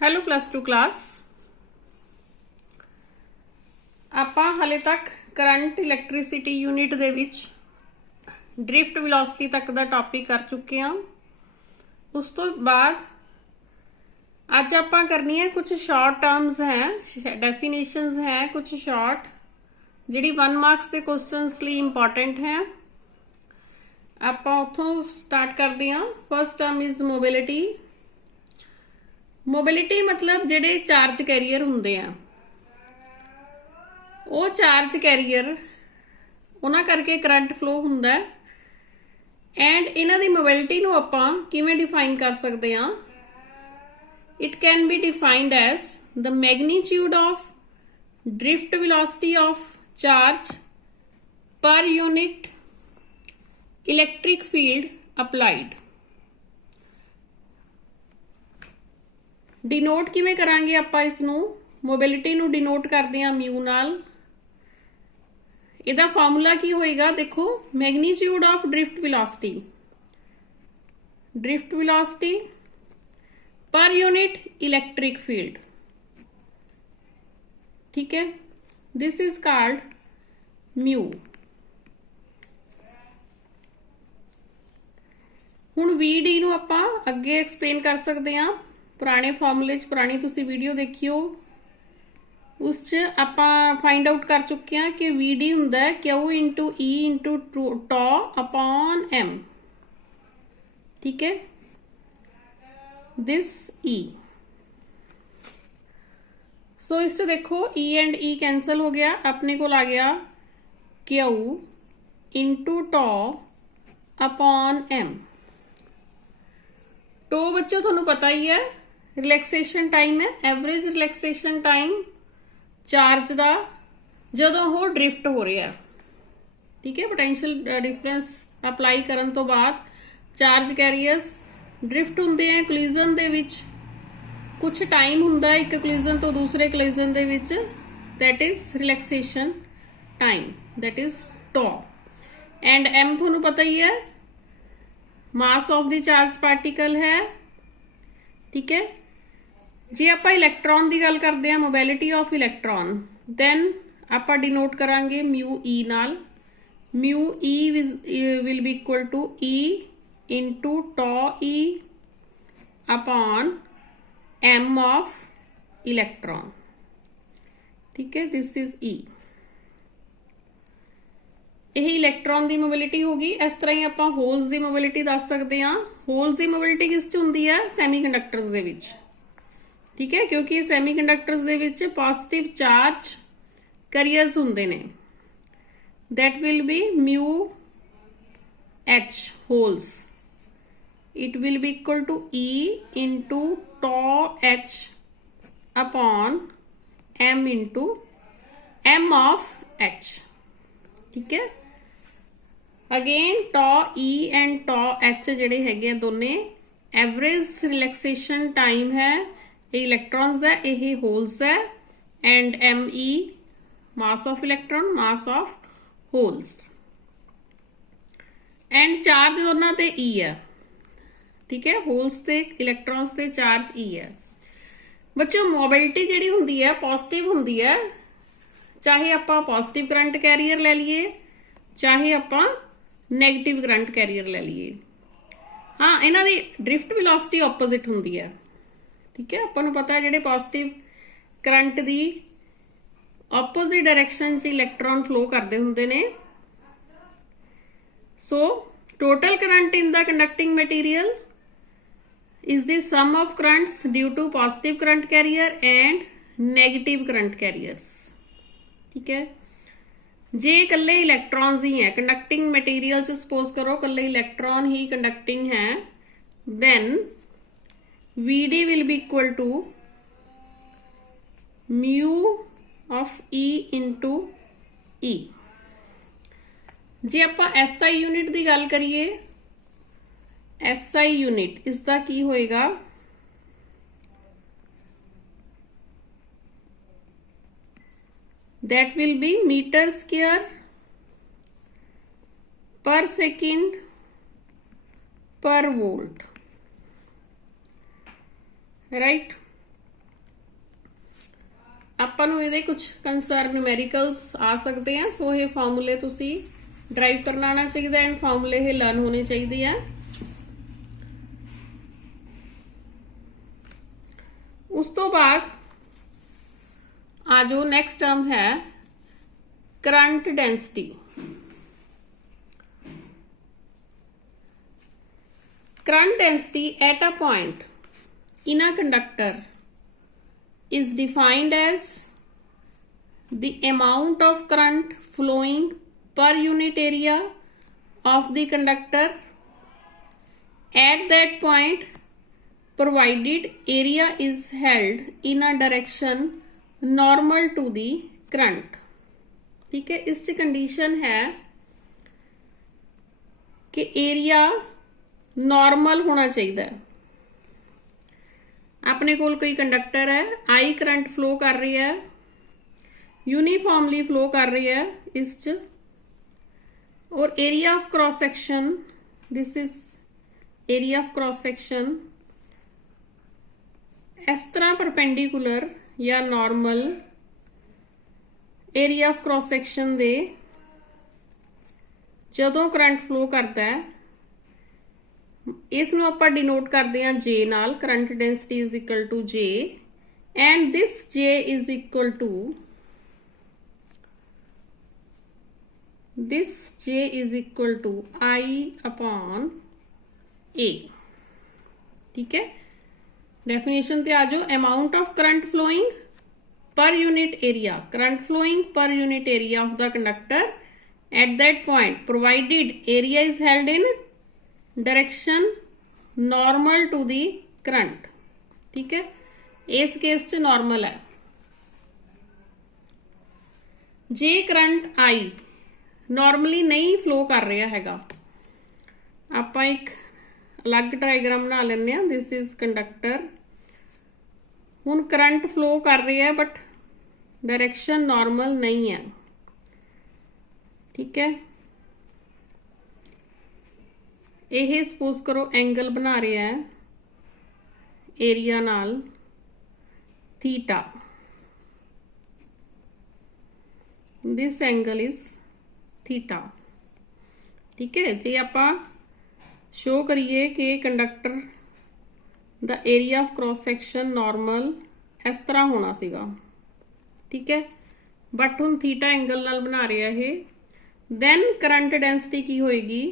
Hello +2 class. ਆਪਾਂ ਹਾਲੇ ਤੱਕ ਕਰੰਟ ਇਲੈਕਟ੍ਰਿਸਿਟੀ ਯੂਨਿਟ ਦੇ ਵਿੱਚ ਡ੍ਰਿਫਟ ਵੈਲੋਸਿਟੀ ਤੱਕ ਦਾ ਟੌਪਿਕ ਕਰ ਚੁੱਕੇ ਹਾਂ। ਉਸ ਤੋਂ ਬਾਅਦ ਅੱਜ ਆਪਾਂ ਕਰਨੀ ਹੈ ਕੁਝ ਸ਼ਾਰਟ ਟਰਮਸ ਹੈ, ਡੈਫੀਨੇਸ਼ਨਸ ਹੈ ਕੁਝ ਸ਼ਾਰਟ ਜਿਹੜੀ 1 ਮਾਰਕਸ ਦੇ ਕੁਐਸਚਨਸ ਲਈ ਇੰਪੋਰਟੈਂਟ ਹੈ। ਆਪਾਂ ਉੱਥੋਂ ਸਟਾਰਟ ਕਰਦੇ ਹਾਂ। First term is mobility. Mobility मतलब ਜਿਹੜੇ ਚਾਰਜ ਕੈਰੀਅਰ ਹੁੰਦੇ ਆ ਉਹ ਚਾਰਜ ਕੈਰੀਅਰ ਉਹਨਾਂ ਕਰਕੇ ਕਰੰਟ ਫਲੋ ਹੁੰਦਾ ਹੈ ਐਂਡ ਇਹਨਾਂ ਦੀ ਮੋਬਿਲਿਟੀ ਨੂੰ ਆਪਾਂ ਕਿਵੇਂ ਡਿਫਾਈਨ ਕਰ ਸਕਦੇ ਹਾਂ। It can be defined as the magnitude of drift velocity of charge per unit electric field applied. Denote किवें करांगे आपां इसनूं मोबिलिटी नूं डिनोट करदे हां म्यू नाल। इहदा फार्मूला की होएगा देखो, magnitude of drift velocity per unit electric field. ठीक है, दिस इज कॉल्ड म्यू। हुण वी डी नूं आपां अगे एक्सप्लेन कर सकते हां। पुराने फॉर्मूले पुरानी तुसी वीडियो देखियो उस आपां फाइंड आउट कर चुके हैं कि वी डी हुंदा है Q into E into tau upon M. ठीक है, दिस ई। सो इस देखो ई एंड ई कैंसल हो गया, अपने को आ गया Q into tau upon M. टो बच्चों तुहानू पता ही है रिलैक्सेशन टाइम है, एवरेज रिलैक्सेशन टाइम चार्ज का जदों वो ड्रिफ्ट हो रहा है। ठीक है, पोटेंशियल डिफरेंस अप्लाई करन तो बाद चार्ज कैरियर्स ड्रिफ्ट होंदे हैं कोलिजन दे विच। कुछ टाइम हुंदा है एक कोलिजन तो दूसरे कोलिजन दे विच, that is relaxation time, that is tau. And M तुहानू पता ही है mass of the charge particle है। ठीक है, जे आप इलैक्ट्रॉन की गल करते हैं मोबिलिटी ऑफ इलैक्ट्रॉन, दैन आप डिनोट करांगे म्यू ई नाल। Mu E will be equal to E into tau E upon M of electron. ठीक है, दिस इज ई। यही इलैक्ट्रॉन की मोबिलिटी होगी। इस तरह ही आप होल्स की मोबिलिटी दस सकते हैं। होल्स की मोबिलिटी किस च हुंदी है? सैमीकंडक्टर्स दे विच। ठीक है, क्योंकि सैमीकंडक्टर्स दे विच पॉजिटिव चार्ज कैरियर्स हुंदे ने, that will be mu H holes. It will be equal to E into tau H upon M into M of H. ठीक है, again tau E and tau H जिहड़े हैगे दोने average relaxation time है। ये इलैक्ट्रॉन्स है, ये होल्स है। And M E mass of electron, mass of holes. And charge दोनों ते ई है। ठीक है, होल्स ते इलैक्ट्रॉन्स ते चार्ज ई है। बच्चों मोबिलिटी जिहड़ी हुंदी है पॉजिटिव हुंदी है, चाहे आप पॉजिटिव करंट कैरियर ले लीए चाहे आप नैगेटिव करंट कैरियर ले लीए। हाँ, इन्हां दी ड्रिफ्ट वेलोसिटी ऑपोजिट हुंदी है। ठीक है, आपां नूं पता है जिहड़े positive current the opposite direction च इलैक्ट्रॉन फ्लो करते हुंदे ने। So total current in the conducting material is the sum of currents due to positive current carrier and negative current carriers। ठीक है, जे कल्ले इलैक्ट्रॉन्स ही हैं कंडक्टिंग मटेरियल च, सपोज करो कल्ले इलैक्ट्रॉन ही कंडक्टिंग है, then V D will be equal to mu of E into E. जे आप एस आई यूनिट की गल करिए, एस आई यूनिट इसका की होएगा that will be metre square per second per volt. Right, ਆਪਾਂ ਨੂੰ ਇਹਦੇ ਕੁਝ ਕੰਸਰਨ ਨਿਊਮੈਰੀਕਲਸ ਆ ਸਕਦੇ ਆ। ਸੋ ਇਹ ਫਾਰਮੂਲੇ ਤੁਸੀਂ ਡਰਾਈਵ ਕਰਨਾ ਆਉਣਾ ਚਾਹੀਦਾ ਐਂਡ ਫਾਰਮੂਲੇ ਇਹ ਲਰਨ ਹੋਣੇ ਚਾਹੀਦੇ ਆ। ਉਸ ਤੋਂ ਬਾਅਦ ਆ ਜੋ ਨੈਕਸਟ ਟਰਮ ਹੈ current density. Current density at a point in a conductor is defined as the amount of current flowing per unit area of the conductor at that point, provided area is held in a direction normal to the current। ठीक है, इस condition है कि area normal होना चाहिए। अपने कोल कोई conductor है, आई करंट फ्लो कर रही है, यूनिफॉर्मली फ्लो कर रही है इस च, और area of cross section, this is area of cross section इस तरह परपेंडिकुलर या normal area of cross section दे जदों करंट फ्लो करता है इस ਨੂੰ ਆਪਾਂ ਡਿਨੋਟ ਕਰਦੇ ਹਾਂ J ਨਾਲ। Current density is equal to J and this J is equal to I upon A। ठीक है, डेफिनेशन ते आ जाओ। Amount of current flowing per unit area, current flowing per unit area of the conductor at that point provided area is held in direction normal to the current. ठीक है, इस case च normal है। जे current I normally नहीं flow कर रहा हैगा, आपां एक अलग डायग्राम बना लेने। दिस इज कंडक्टर, हुण करंट फ्लो कर रहा है बट डायरेक्शन नॉर्मल नहीं है। ठीक है, ਇਹ ਸਪੋਜ਼ ਕਰੋ एंगल बना रहा है एरिया नाल theta, this angle is theta. ठीक है, जे आपां शो करिए कि conductor the area of cross section normal इस तरह होना सीगा। ठीक है, बट हुण थीटा एंगल नाल बना रहा है, दैन करंट डेंसिटी की होएगी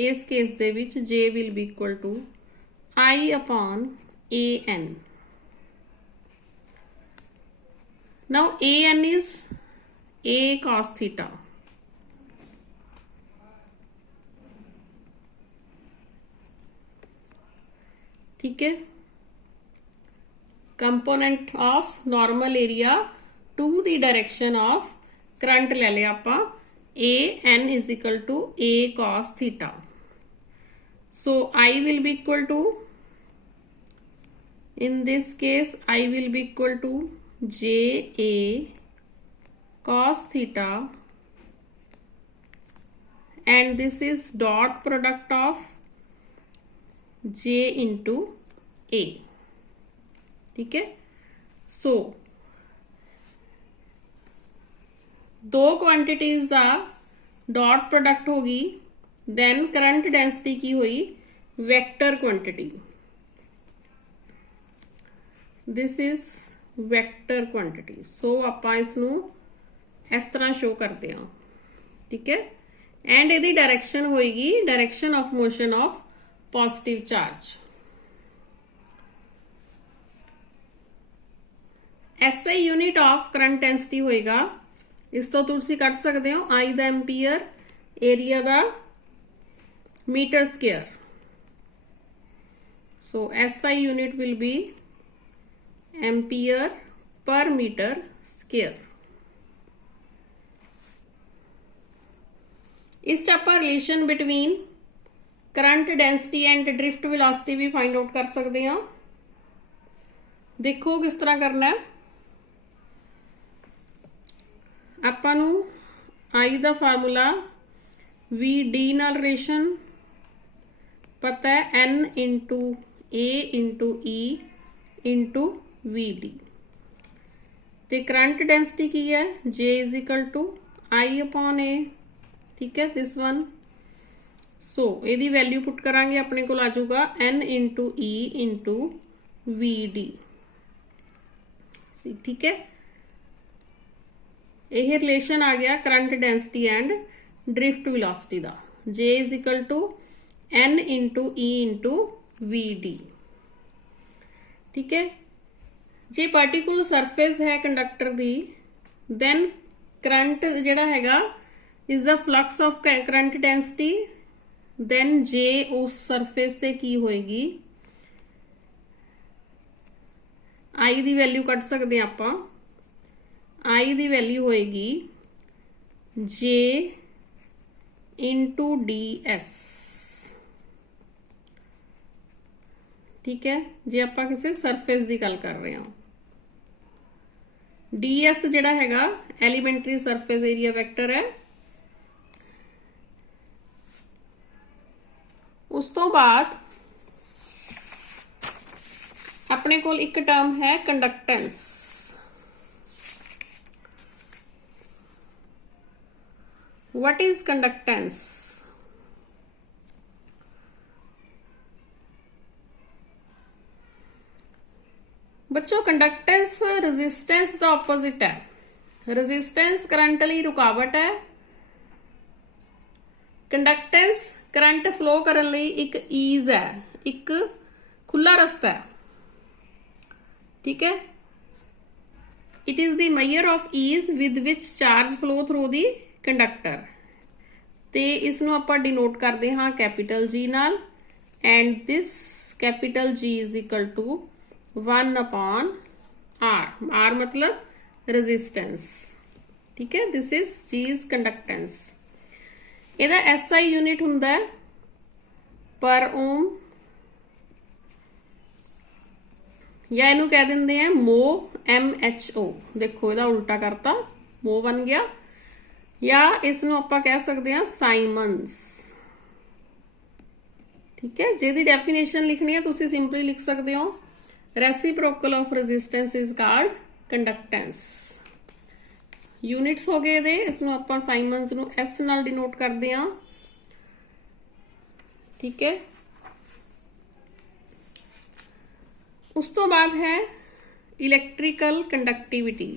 इस case they which J will be equal to I upon AN। now AN is A cos theta। ठीक है, component of normal area to the direction of current ले लिया आपां। AN is equal to A cos theta। So I will be equal to, in this case I will be equal to JA cos theta and this is dot product of J into A। ठीक है, so दो quantities का dot product होगी, then current density की हुई vector quantity. This is vector quantity. So आपां इसनू इस तरह शो करते हैं। ठीक है, एंड इहदी डायरेक्शन होएगी direction of motion of positive charge. SI unit of current density होएगा, इस तो तुसी कट सकते हो आई द एम्पीयर, एरिया दा metre square. So SI unit will be ampere per metre square. इस आपां relation between current density and drift velocity भी फाइंड आउट कर सकते हैं। देखो किस तरह करना है। आपां नूं आई दा फार्मूला VD नाल रिलेशन पता है, N into A into E into VD। ਤੇ ਕਰੰਟ ਡੈਂਸਿਟੀ ਕੀ ਹੈ J is equal to I upon A, ठीक है दिस वन। सो ਇਹਦੀ ਵੈਲਿਊ ਪੁੱਟ ਕਰਾਂਗੇ, ਆਪਣੇ ਕੋਲ ਆ ਜਾਊਗਾ N into E into VD, ठीक है। ਇਹ ਰਿਲੇਸ਼ਨ ਆ ਗਿਆ current density and drift velocity ਦਾ, J is equal to N into E into VD, ठीक है। जे पार्टिकुलर सरफेस है कंडक्टर दी, दैन करंट जिहड़ा हैगा is the flux of current density, then जे उस सरफेस ते की होएगी, आई दी वैल्यू कट सकते हैं आपां, आई दी वैल्यू होएगी जे इंटू डी एस, ठीक है। जे आपां किसी सरफेस की गल कर रहे हैं, डी एस जिहड़ा हैगा एलीमेंटरी सरफेस एरिया वैक्टर है। उस तो बाद अपने कोल एक टर्म है कंडक्टेंस। What is conductance? बच्चों कंडक्टेंस रेजिस्टेंस का ऑपोजिट है। रेजिस्टेंस करंट लई रुकावट है, कंडक्टेंस करंट फ्लो करन लई एक ईज है, एक खुला रस्ता है, ठीक है। It is the measure of ease with which charge flow through the conductor, ते इसनूं आपां डिनोट करदे हां कैपिटल जी नाल, and this capital G is equal to 1 upon R, R मतलब रेजिस्टेंस, ठीक है। This is G is conductance. ਇਹਦਾ SI यूनिट ਹੁੰਦਾ है पर ओम, या इनू कह देंगे हैं मो MHO। देखो ਇਹਦਾ उल्टा करता, मो बन गया, या इसनू आपां कह सकते हैं साइमंस, ठीक है। जिहदी डेफिनेशन लिखनी है तुसीं सिंपली लिख सकते हो, reciprocal of resistance is called conductance. Units हो गए दे, इसनू आपां साइमंस नू S नाल डिनोट करते हैं, ठीक है। उस तो बाद है electrical conductivity,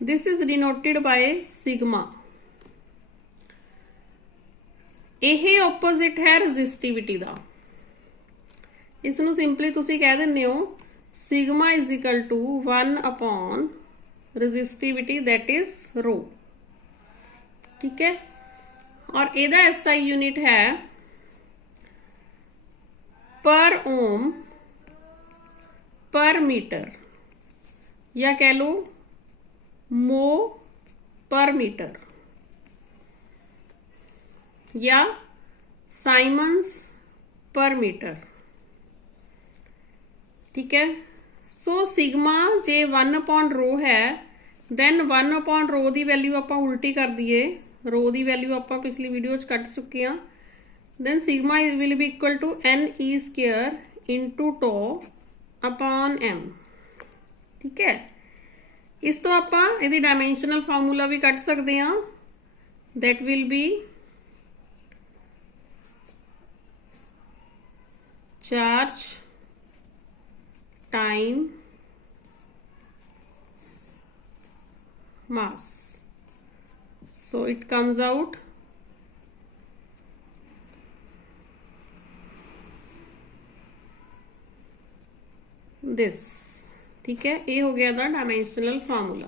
this is denoted by sigma. यही ओपोजिट है रेजिस्टिविटी का, इसनू सिंपली तुसी कह देंगे हो sigma is equal to 1 upon resistivity that is rho, ठीक है। और ਇਹਦਾ SI यूनिट है पर ओम पर मीटर, या कह लो मो पर मीटर, या साइमंस पर मीटर, ठीक है। सो सिग्मा जे 1 अपॉन रो है, दैन 1 अपॉन रो की वैल्यू आप उल्टी कर दिए, रो की वैल्यू आप पिछली वीडियो कट चुके हैं, then sigma will be equal to NE square into tau upon M, ठीक है। इस तो आप यदि डायमेंशनल फार्मूला भी कट सकते हैं, that will B charge time mass, so it comes out this, ठीक है। ये हो गया था डायमेंशनल फार्मूला।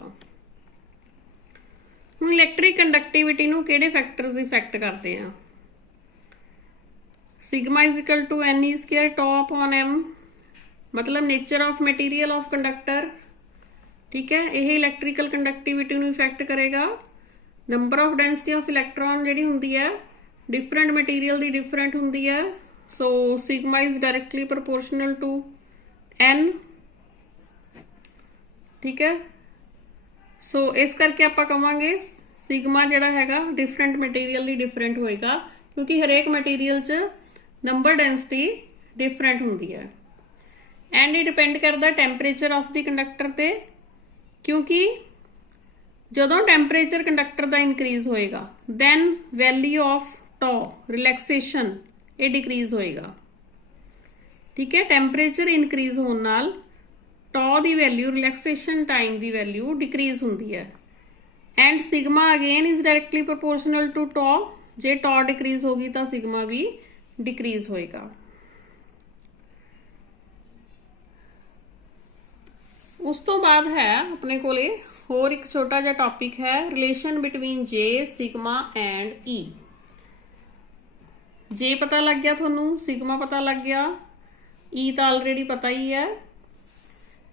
ਹੁਣ इलैक्ट्रिक कंडक्टिविटी ਨੂੰ ਕਿਹੜੇ फैक्टर्स इफेक्ट करते हैं? Sigma is equal to NE square tau upon M, मतलब nature of material of conductor, ठीक है। यह इलैक्ट्रिकल कंडक्टिविटी ਨੂੰ इफेक्ट करेगा। Number of density of electron जी होंगी है डिफरेंट मटीरियल की डिफरेंट होंगी है, so sigma is directly proportional to N, ठीक है। सो इस करके आप कहांगे सिग्मा जिहड़ा हैगा डिफरेंट मटीरियल की डिफरेंट होएगा, क्योंकि हरेक मटीरियल च नंबर डेंसिटी डिफरेंट होंगी है, एंड ये डिपेंड करता टेंपरेचर ऑफ द कंडक्टर ते, क्योंकि ਜਦੋਂ ਟੈਂਪਰੇਚਰ ਕੰਡਕਟਰ ਦਾ ਇਨਕਰੀਜ਼ ਹੋਏਗਾ then value of tau relaxation ਇਹ ਡਿਕਰੀਜ਼ ਹੋਏਗਾ। ਠੀਕ ਹੈ, ਟੈਂਪਰੇਚਰ ਇਨਕਰੀਜ਼ ਹੋਣ ਨਾਲ ਟੋ ਦੀ ਵੈਲਿਊ ਰਿਲੈਕਸੇਸ਼ਨ ਟਾਈਮ ਦੀ ਵੈਲਿਊ ਡਿਕਰੀਜ਼ ਹੁੰਦੀ ਹੈ। And sigma again is directly proportional to tau. ਜੇ ਟੋ ਡਿਕਰੀਜ਼ ਹੋਗੀ ਤਾਂ ਸਿਗਮਾ ਵੀ ਡਿਕਰੀਜ਼ ਹੋਏਗਾ। ਉਸ ਤੋਂ ਬਾਅਦ ਹੈ ਆਪਣੇ ਕੋਲੇ ਹੋਰ ਇੱਕ ਛੋਟਾ ਜਿਹਾ ਟੌਪਿਕ ਹੈ relation between J sigma and ਈ। ਜੇ ਪਤਾ ਲੱਗ ਗਿਆ ਤੁਹਾਨੂੰ, ਸਿਗਮਾ ਪਤਾ ਲੱਗ ਗਿਆ, ਈ ਤਾਂ ਆਲਰੇਡੀ ਪਤਾ ਹੀ ਹੈ।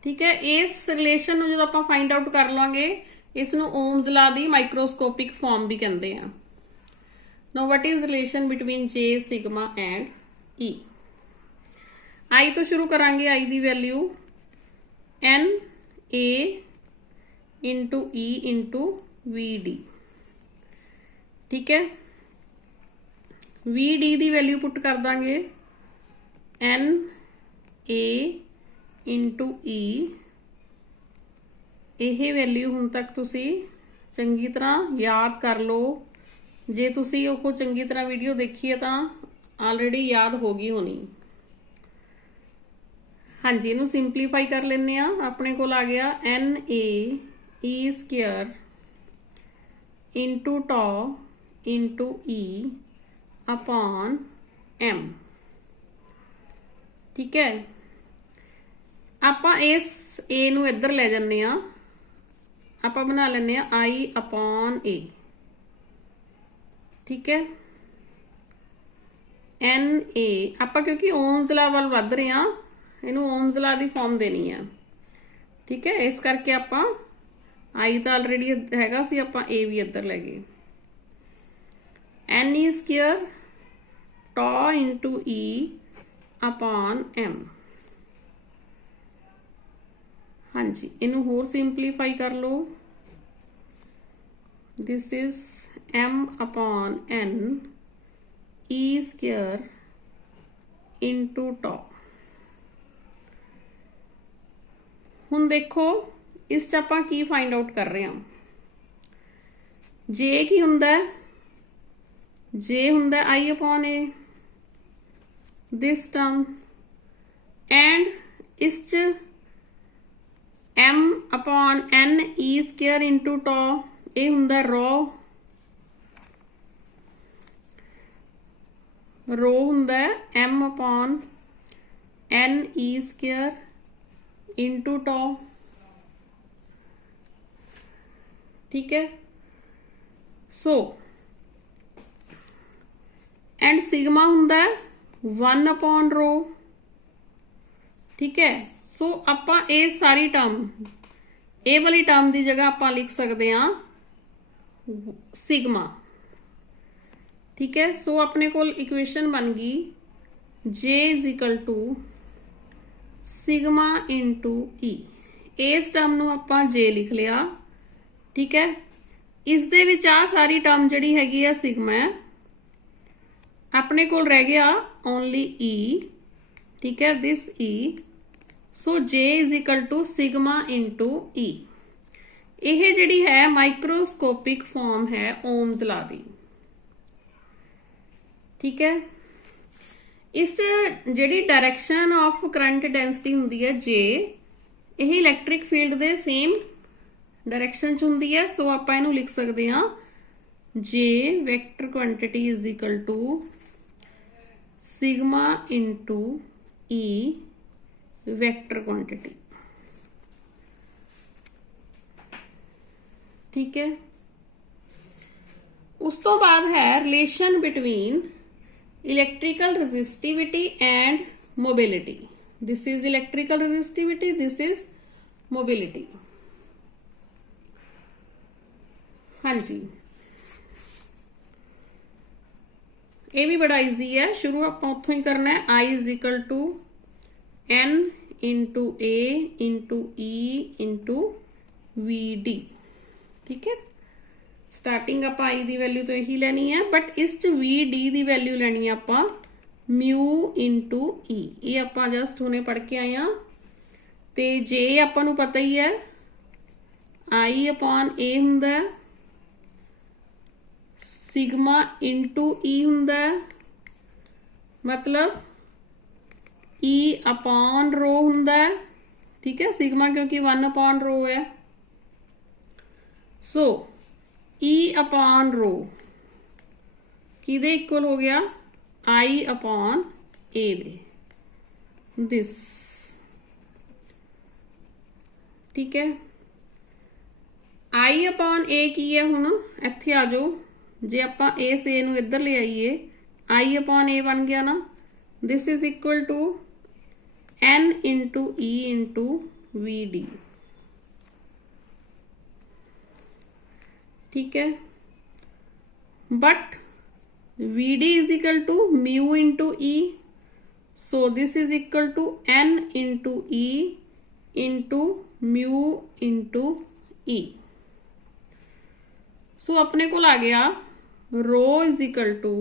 ਠੀਕ ਹੈ, ਇਸ ਰਿਲੇਸ਼ਨ ਨੂੰ ਜਦੋਂ ਆਪਾਂ ਫਾਈਂਡ ਆਊਟ ਕਰ ਲਾਂਗੇ ਇਸ ਨੂੰ ਓਮਸ ਲਾ ਦੀ ਮਾਈਕਰੋਸਕੋਪਿਕ ਫਾਰਮ ਵੀ ਕਹਿੰਦੇ ਆ। Now what is relation between J sigma and E. I ਤੋਂ ਸ਼ੁਰੂ ਕਰਾਂਗੇ। ਆਈ ਦੀ value N A into E into V D. ठीक है, वी डी की वैल्यू पुट कर देंगे एन ए इंटू ई। यह वैल्यू हुण तक तुसी चंगी तरह याद कर लो। जे तुसी वो चंगी तरह वीडियो देखी है तो ऑलरेडी याद हो गई होनी। हाँ जी, इनू सिंपलीफाई कर लेने अपने को आ गया N A E square into tau into E upon M. ठीक है, आप इस ए नू इधर ले जाने आप बना लेने आई अपॉन ए। ठीक है, एन ए आप क्योंकि ओम्स ला वाल वध रहे हैं ਇਹਨੂੰ ਓਮਸ ਲਾ ਦੀ ਫਾਰਮ ਦੇਣੀ ਆ। ਠੀਕ ਹੈ, ਇਸ ਕਰਕੇ ਆਪਾਂ ਆਈ ਤਾਂ ਆਲਰੇਡੀ ਹੈਗਾ ਸੀ, ਆਪਾਂ ਏ ਵੀ ਇੱਧਰ ਲੈ ਗਏ। N E square tau into E upon M. ਹਾਂਜੀ, ਇਹਨੂੰ ਹੋਰ ਸਿੰਪਲੀਫਾਈ ਕਰ ਲਓ। This is M upon N E square into tau. ਹੁਣ ਦੇਖੋ ਇਸ 'ਚ ਆਪਾਂ ਕੀ ਫਾਈਂਡ ਆਊਟ ਕਰ ਰਹੇ ਹਾਂ। ਜੇ ਕੀ ਹੁੰਦਾ, ਜੇ ਹੁੰਦਾ I upon A this term and इस च m upon n e square into tau ये ਹੁੰਦਾ रो ਹੁੰਦਾ m upon n e square into tau. ठीक है, सो एंड सिग्मा हुंदा 1 अपॉन रो। ठीक है, सो आपां ये सारी टर्म ए वाली टर्म की जगह आपां लिख सकते हैं सिग्मा। ठीक है, सो अपने कोल इक्वेशन बन गई J is equal to sigma into E. इस टर्म नूं आपां जे लिख लिया। ठीक है, इस दे विच आ सारी टर्म जिहड़ी हैगी आ सिग्मा, अपने कोल रह गया ओनली ई। ठीक है, this E. So J is equal to sigma into E. यह जिहड़ी है माइक्रोस्कोपिक फॉर्म है ओम्स ला दी। ठीक है, इस जिहड़ी डायरैक्शन ऑफ करंट डेंसिटी हुंदी है जे, यह इलैक्ट्रिक फील्ड दे सेम डायरैक्शन च हुंदी है। सो आपां इहनूं लिख सकते हैं J vector quantity is equal to sigma into E vector quantity. ठीक है, उस तो बाद है relation between electrical resistivity and mobility. This is electrical resistivity, this is mobility. हाँ जी, ये भी बड़ा इजी है। शुरू आप उत्थों ही करना है। I is equal to n into A into E into V D. ठीक है, स्टार्टिंग आप आई की वैल्यू तो यही लेनी है, बट इस वी डी की वैल्यू लेनी है आप म्यू इंटू ई। ये आप जस्ट हुणे पढ़ के आए हैं। तो जे आपको पता ही है आई अपॉन ए हुंदा है, सिग्मा इंटू ई हुंदा है, मतलब ई अपॉन रो हुंदा है। ठीक है, सिग्मा क्योंकि 1 अपॉन रो है। सो ई अपॉन रो किदे इक्वल हो गया, आई अपॉन ए दे, दिस। ठीक है, आई अपॉन ए की है, हुण इत्थे आ जाओ, जे आपां इस ए नूं इधर ले आईए, आई अपॉन ए बन गया ना, this is equal to N into E into V D. ठीक है, but V D is equal to mu into E, so this is equal to N into E into mu into E. So अपने को आ गया rho is equal to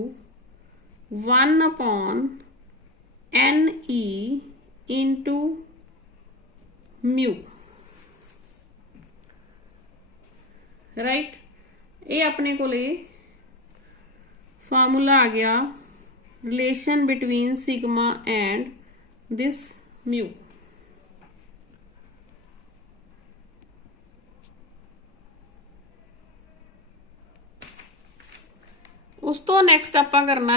1 upon N E into mu. Right, ये अपने को formula आ गया relation between sigma and this mu. उस तो नैक्सट आपां करना है